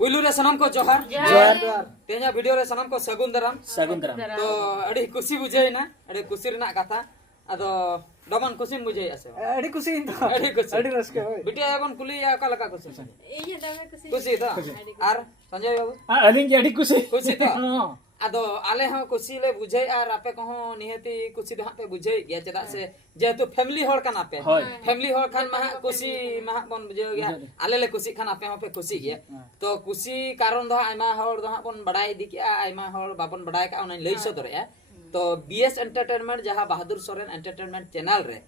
पुलू रे सनम को जोहार जोहार तेजा वीडियो रे सनम को सगुन दराम तो अड़ी खुशी बुझेना अड़ी खुशी रना कथा अदो डमन खुशी बुझे आसे अड़ी खुशी अड़ी रस्के होय बिटिया एबन कुली या का लका खुशी इये दमे खुशी तो आर संजय बाबू अलिंग के अड़ी खुशी तो आदो आले हो खुशी ले बुझे आर आपे कहो निहती खुशी दो पे बुझे गया चदा से जेतु फैमिली होड़ कना पे फैमिली होड़ खान महा खुशी महा बन बुझे गया आले ले खुशी खान आपे हो पे खुशी गया तो खुशी कारण दो आइमा होड़ दो बन बड़ाई दी के आइमा होड़ बाबन बड़ाई का उन लई सो दरे तो बीएस एंटरटेनमेंट जहां बहादुर सोरेन एंटरटेनमेंट चैनल रे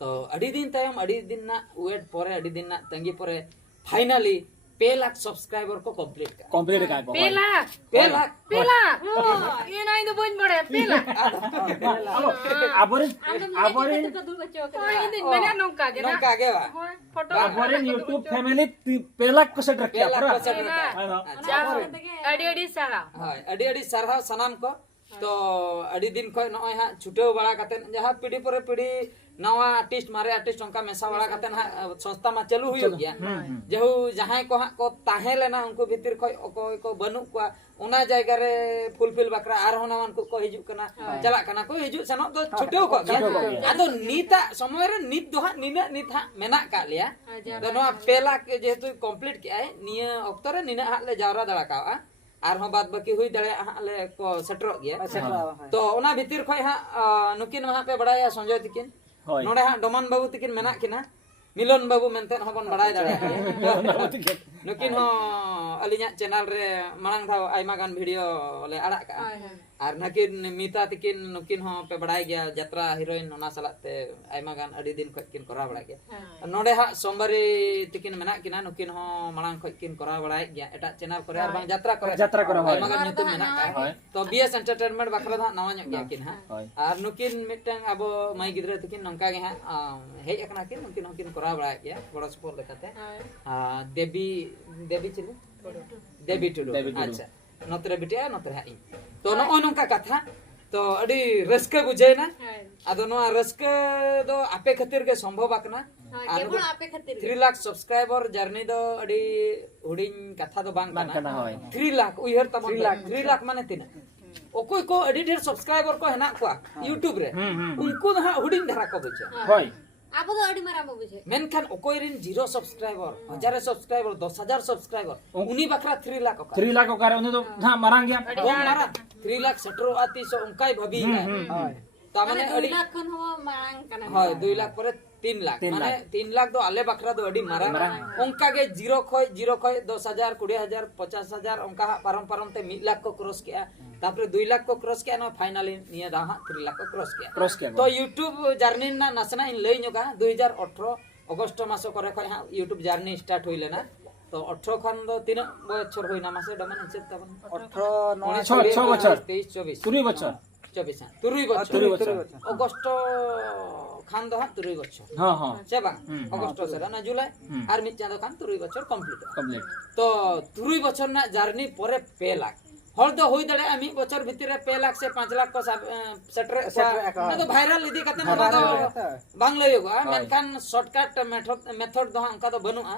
तो अड़ी दिन तायम अड़ी दिन ना वेट परे अड़ी दिन ना तंगी परे फाइनली 2 लाख सब्सक्राइबर को कंप्लीट का 2 लाख ये नहीं तो बोझ बड़े 2 लाख आबोरे दिन मैंने नौका के ना फोटो आबोरे YouTube फैमिली 2 लाख को सेट रखिया पूरा अड़ी सारा हां अड़ी सरहा सनाम को तो अड़ी दिन खय नय हा छुटेव बड़ा कते जहां पीढ़ी पर पीढ़ी नवा आर्टिस्ट मारे आर्टिस्ट उनका मेसा बड़ा कते हा संस्था मा चालू हुई गया जेहु जहां को हा को ताहे लेना उनको भीतर खय ओकोय को बनु को ओना जायगा रे फुलफिल बकरा आर होना को हिजु कना चला कना को हिजु सनो तो छुटेव को आदो नीता समय रे नीत दो हा नीत हा मेना का लिया तो नवा पेला के जेतु कंप्लीट के आए निया अक्तरे निना हा ले जावरा दड़ा का आर हो बात बाकी हुई दड़े ले को सेटरो गया तो ओना भीतर खय हा नुकिन वहां पे बड़ाया संजय तिकिन नोडे हा डोमान बाबू तिकिन मेना किना मिलन बाबू मेनते हबन बड़ाय दड़े नुकिन हो अलिया चैनल रे मांग था आइमा गान वीडियो ले अड़ा का आर नकिन मीता तिकिन नुकिन हो पे बड़ाय गया यात्रा हीरोइन ओना सलाते आइमा गान अड़ी दिन खय किन करा बड़ा गया नोडे हा सोमवारी तिकिन मेना किना नुकिन हो मांग खय किन करा बड़ाय गया एटा चैनल करे आर बांग यात्रा करे आइमा गान नुतुम मेना का तो बीएस एंटरटेनमेंट बखरा दा नवा ᱧᱚᱜ गया किन हा आर नुकिन मिटन अबो माई गिद्रा तिकिन नंका गे हा हेज एकना किन नुकिन होकिन करा बड़ा गया बड़ा सपोर लेकाते देवी चिले देवी टुडू अच्छा नतरे बिटिया नतरे हाई तो नो नंका कथा तो अडी रस्के बुझेना आदो नो रस्के दो आपे खातिर के संभव आकना केवल आपे खातिर 3 लाख सब्सक्राइबर जर्नी दो अडी हुडिंग कथा दो बांग kana 3 लाख उइहर तमन 3 लाख माने तिना ओकोय को अडी ढेर सब्सक्राइबर को हेना को YouTube रे उनको हा हुडिंग धरा को बुझे होय आप तो अड़ी मारा बुझे मेनखान ओकोय रिन 0 सब्सक्राइबर 1000 सब्सक्राइबर 10000 सब्सक्राइबर उनी बकरा 3 लाख का 3 लाख का उन्हें तो हां मारांग गया मारा 3 लाख सेटरो आती सो उनकाई भाभी ता माने 2 लाख खन हो मारांग कना हां 2 लाख पर 3 लाख माने 3 लाख दो आले बकरा दो अडी मारा उनका के 0 खोय 10000 20000 50000 उनका परम परम ते 1 लाख को क्रॉस किया तापर 2 लाख को क्रॉस किया ना फाइनली निया दा 3 लाख को क्रॉस किया तो YouTube जर्नी ना नसना इन लई नुगा 2018 अगस्त मास करे खय हा YouTube जर्नी स्टार्ट होई लेना तो 18 खन दो 3 बछर होइना मासे डमन हिसाब तबन 18 6 बछर 23 24 3 बछर 24 तुरुई बछर अगस्त खान दो 3 बछर हां हां सेबा अगस्त से ना जुलाई आर मिट चांदो खान 3 बछर कंप्लीट तो 3 बछर ना जर्नी परे 2 लाख हर दो होई दड़े आमी बछर भीतर 2 लाख से 5 लाख को सेटर ना तो वायरल इदी कते ना तो बांग लइगो मेनखान शॉर्टकट मेथड दो अंका तो बनुआ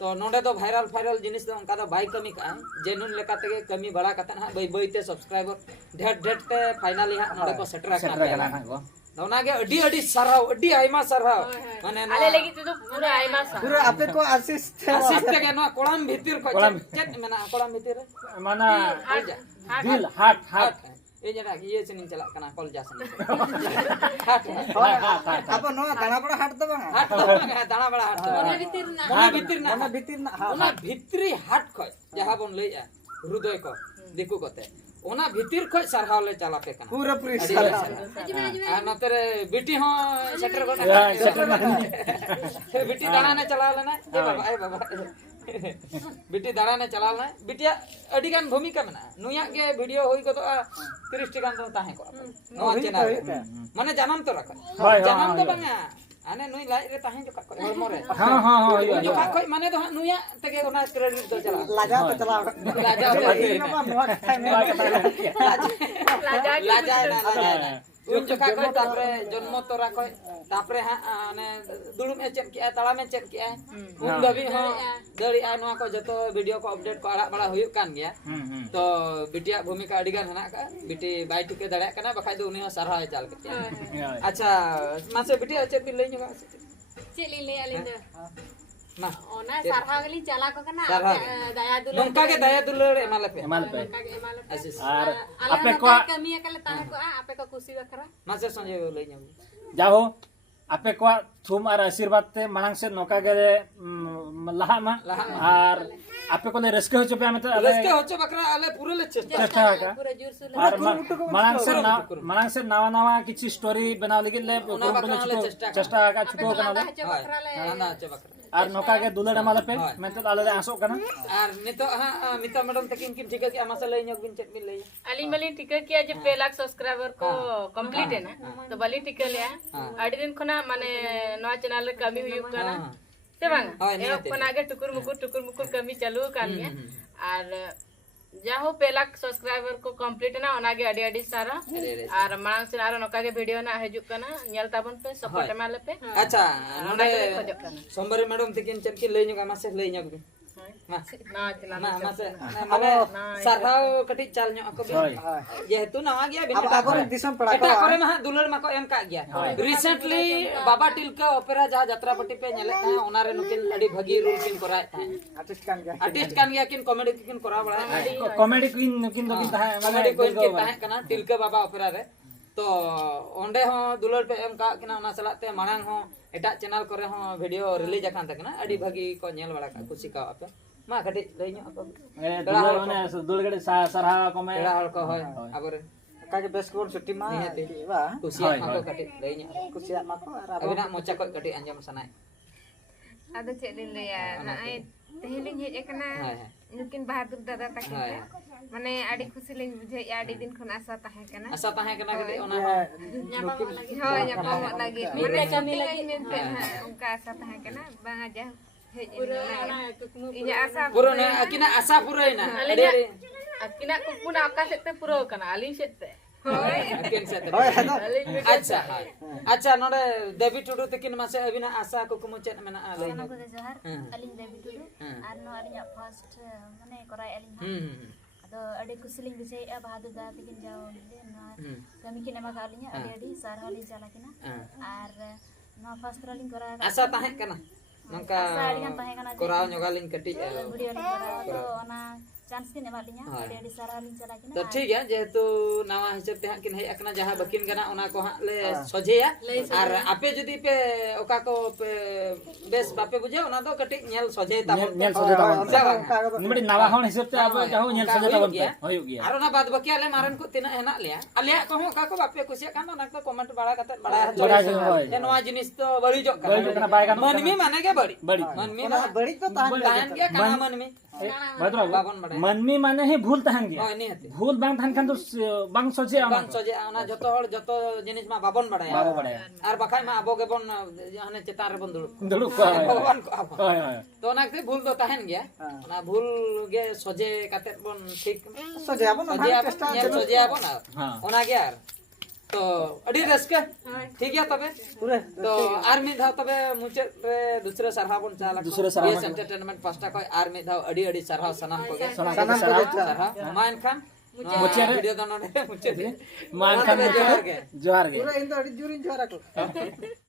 तो नोडे तो वायरल जिनिस दो अंका तो बाई कमी का जेनुन लेकाते के कमी बड़ा कते ना बई बईते सब्सक्राइबर ढेर ते फाइनली हा नोडे को सेटर ना दोना के अडी सरहाव अडी आइमा सरहाव माने आले लगी तो पूरा आइमा सा पूरा आपे को आशीष के ना कोळाम भीतर को चेक मेना कोळाम भीतर माना दिल हाट ए जडा ये सनिन चला कना कॉल जा सनिन हाट आप नो दाना बड़ा हाट तो बांगा दाना बड़ा हाट ओना भीतर ना ओना भीतरी हाट खय जहां बन लइया हृदय को देखु कते ओना भीतर खय सरहाव ले चला पे कना पूरा आ नतरे बेटी हो सेटर को बेटी दाना ने चला लेना ए बाबा बेटी दाना ने चला लेना बिटिया अडी गान भूमिका मेना नुया के वीडियो होई को तो 30 टी गान तो ताहे को नवा चैनल माने जानम तो रख जानम तो बांगा आने नुई लाई रे ताहे जो को हरमो रे हां जो का कोई माने तो नुया तके ओना क्रेडिट तो चला लाजा तो चला लाजा ᱩᱱ ᱡᱚᱠᱷᱟ ᱠᱷᱚᱡ ᱛᱟᱯᱚᱨᱮ ᱡᱚᱱᱢᱚ ᱛᱚᱨᱟ ᱠᱷᱚᱡ ᱛᱟᱯᱚᱨᱮ ᱦᱟᱸᱜ ᱚᱱᱮ ᱫᱩᱲᱩᱵ ᱮ ᱪᱮᱫ ᱠᱮᱜᱼᱟ ᱛᱟᱲᱟᱢᱮ ᱪᱮᱫ ᱠᱮᱜᱼᱟ ᱩᱱ ᱫᱷᱟᱹᱵᱤᱡ ᱦᱚᱸ ᱫᱟᱲᱮᱭᱟᱜᱼᱟ ᱱᱚᱣᱟ ᱠᱚ ᱡᱚᱛᱚ ᱵᱷᱤᱰᱤᱭᱳ ᱠᱚ ᱟᱯᱰᱮᱴ ᱠᱚ ᱟᱲᱟᱜ ᱵᱟᱲᱟ ᱦᱩᱭᱩᱜ ᱠᱟᱱ ᱜᱮᱭᱟ ᱛᱚ ᱵᱤᱴᱤᱭᱟᱜ ᱵᱷूमिका ᱟᱹᱰᱤ ᱜᱟᱱ ᱦᱮᱱᱟᱜ ᱠᱟᱜᱼᱟ ᱵᱤᱴᱤ ᱵᱟᱭ ᱴᱷᱤᱠᱟᱹ ᱫᱟᱲᱮᱭᱟᱜ ᱠᱟᱱᱟ ᱵᱟᱠᱷᱟᱡ ᱫᱚ ᱩᱱᱤ ᱦᱚᱸ ᱥᱟᱨᱦᱟᱣ ᱮ ᱪᱟᱞ ᱠᱮᱫᱮᱭᱟ ᱟᱪᱪᱷᱟ ᱢᱟᱥᱮ ᱵᱤᱴᱤᱭᱟᱜ ᱪᱮᱫ ᱵᱤᱱ ᱞᱟᱹᱭ ᱧᱚᱜᱟ ᱪᱮᱫ ᱞᱤᱧ ᱞᱟᱹᱭᱟ ᱟᱹᱞᱤᱧ ᱫᱚ ᱢᱟ ᱚᱱᱟ ᱥᱟᱨᱦᱟᱣ ᱜᱮᱞᱤᱧ ᱪᱟᱞᱟᱣ ᱠᱚ ᱠᱟᱱᱟ ᱥᱟᱨᱦᱟᱣ ᱫᱟᱭᱟ ᱫᱩᱞᱟᱹᱲ ᱱᱚᱝᱠᱟ ᱜᱮ ᱫᱟᱭᱟ ᱫᱩᱞᱟᱹᱲ ᱮᱢᱟᱞᱮᱯᱮ ᱚᱱᱠᱟ ᱜᱮ ᱮᱢᱟ ᱞᱮᱯᱮ ᱟᱥᱤᱥ ᱟᱨ ᱟᱞᱮ ᱟᱯᱮ ᱦᱚᱸ ᱠᱚᱣᱟᱜ ᱠᱟᱹᱢᱤ ᱟᱠᱟᱞᱮ ᱛᱟᱦᱮᱸ ᱠᱚᱜᱼᱟ ᱟᱯᱮ ᱠᱚ ᱠᱩᱥᱤ ᱵᱟᱠᱷᱨᱟ ᱢᱟᱥᱮ ᱥᱚᱸᱡᱮ ᱞᱟᱹᱭ ᱧᱚᱜ जाहो आपे को थुम और आशीर्वाद ते मांग से नौका के लहा मा और आपे को ले रस्के हो चुपे हमें तो रस्के होचो बकरा आले पूरे ले चेष्टा चेष्टा का पूरा जोर से और मांग से नवा नवा किसी स्टोरी बनाव लगे ले चेष्टा का छुटो कना ले बकरा ले ना होचो बकरा और नौका के दुलड़ माले पे मैं तो आले आसो कना और नितो हां मिता मैडम तकिन किन ठीक है मासे लई ñok बिन चेक बिन लई अली मली टिका किया जो 2 लाख सब्सक्राइबर को कंप्लीट है ना तो बली टिका लिया आड़ी दिन खना माने नवा चैनल रे कमी हुई कना से बांगा ए अपन आगे टुकुर मुकुर कमी चालू कान गया और जाहो 2 लाख सब्सक्राइबर को कंप्लीट ना ओनागे अडी अडी सारा और मांग से आरो नका के वीडियो ना हजू कना नेल ताबन पे सपोर्ट माले पे अच्छा नोडे सोमवारी मैडम तकिन चेक की लई ñok मासे लई ñok बिन ना चला ना मासे माने सारहाव कटी चाल ñok ako बिन जेहेतु नवा गया बिन आगोरे दिसम पड़ा एटा करे मा दुलड़ मा को एम का गया रिसेंटली बाबा टिलका ओपेरा जहां यात्रापट्टी पे नेले था ओना रे नुकिन अडी भगी रोल किन कराय था आर्टिस्ट कान गया किन कॉमेडी किन करा बड़ा कॉमेडी क्वीन किन दो किन कॉमेडी क्वीन किन ताहे कना टिलका बाबा ओपेरा रे तो ओंडे हो दुलड़ पे एम का किना ओना सलाते मांग हो एटा चैनल करे हो वीडियो रिलीज आकान तकना अडी भगी को नेल बड़ा का खुशी का आपे मा कटी लई ñok ako दुलड़ गड़े सरहा को मैं एड़ा हल को होय आगोरे काके बेस कोर छुट्टी मा निहते बा कुसिया मा को कटी लई ñok कुसिया मा को आर अबिना मोचा को कटी अंजम सनाय ada cek dulu ya nah tehling hej ekana हाय mungkin bahadur dada takin हाय mane adi khusi ling bujhe ya adi din khon asa tahe kana asa tahe kena kati ona hoy nyapamot lagi mane kami lagi mente ungka asa tahe kana bang aja hej inya asa pura na akina asa pura ina ade akina ko puna akaset te puro kana alin set te akin set होय हनो अच्छा हाय अच्छा नोडे देवी टुडू तकिन मासे अबिना आसा को कुमु चेत मेना लई ᱚᱱᱟ ᱠᱚᱫᱚ ᱡᱚᱦᱟᱨ ᱟᱹᱞᱤᱧ ᱫᱮᱵᱤ ᱴᱩᱰᱩ ᱟᱨ ᱱᱚᱣᱟ ᱟᱹᱞᱤᱧᱟᱜ ᱯᱷᱟᱥᱴ ᱢᱟᱱᱮ ᱠᱚᱨᱟᱣ ᱟᱹᱞᱤᱧ ᱟᱫᱚ ᱟᱹᱰᱤ ᱠᱩᱥᱤ ᱞᱤᱧ ᱵᱩᱡᱷᱟᱹᱣᱮᱜᱼᱟ ᱵᱟᱦᱟᱫᱩᱨ ᱫᱟᱫᱟ ᱛᱟᱹᱠᱤᱱ ᱡᱟᱣ ᱱᱚᱣᱟ ᱠᱟᱹᱢᱤ ᱠᱤᱱ ᱮᱢᱟ ᱠᱟᱜ ᱞᱤᱧᱟ ᱟᱹᱰᱤ ᱟᱹᱰᱤ ᱥᱟᱨᱦᱟᱣ ᱞᱤᱧ ᱪᱟᱞ ᱟᱹᱠᱤᱱᱟ ᱟᱨ ᱱᱚᱣᱟ ᱯᱷᱟᱥᱴ ᱨᱮ ᱞᱤᱧ ᱠᱚᱨᱟᱣ asa tahe kana nangka ᱟᱥᱟ ᱟᱹᱰᱤᱜᱟᱱ ᱛᱟᱦᱮᱸ ᱠᱟᱱᱟ ᱡᱮ korau nyogalin kati ᱵᱷᱤᱰᱤᱭᱳ ᱞᱤᱧ ᱠᱚᱨᱟᱣᱟ ᱛᱚ ᱚᱱᱟ चांस किन एमा लिया अडी अडी सारा लिंग चला किना तो ठीक है जेहेतु नवा हिसाब ते हां किन हेय अकना जहां बकिन गना ओना को हां ले सोजेया और आपे जदी पे ओका को पे बेस बापे बुझे ओना तो कटी नेल सोजे ताबन नेल सोजे ताबन निमडी नवा होन हिसाब ते अब जाहो नेल सोजे ताबन पे होयो गया और ओना बाद बकिया ले मारन को तिना हेना लिया आलिया को हो का को बापे कुसिया कान ओना को कमेंट बड़ा कते बड़ा जे नवा जिनिस तो बड़ी जो kana bai kan मनमी माने के बड़ी बड़ी मनमी बड़ी तो तान गया काना मनमी बाबन बड़ा मनमी माने ही भूल तहन गया होय निहते भूल बांग तहन खान तो बांग सोचे बांग सोजे ओना जतो हर जतो जिनिस मा बाबन बड़ाया बाबो बड़ाया और बखाय मा अबो के बन हाने चेतार रे बन दुलुक को भगवान को आबो होय होय तो ओना के भूल तो तहन गया ओना भूल गे सोजे काते बन ठीक सजाबो ना सोजे चेष्टा सोजे आबो ना हां ओना गया तो अडी रस्के ठीक है तबे पूरे तो आर मी धाव तबे मुचे रे दूसरे सरहा बन चाला दूसरे सरहा ये एंटरटेनमेंट पास्टा को आर मी धाव अडी अडी सरहा सनम को गे सनम सरहा मान खान मुचे रे वीडियो दोनो मुचे मान खान जोहार के पूरे इन तो अड़ी जुरिन जोरा को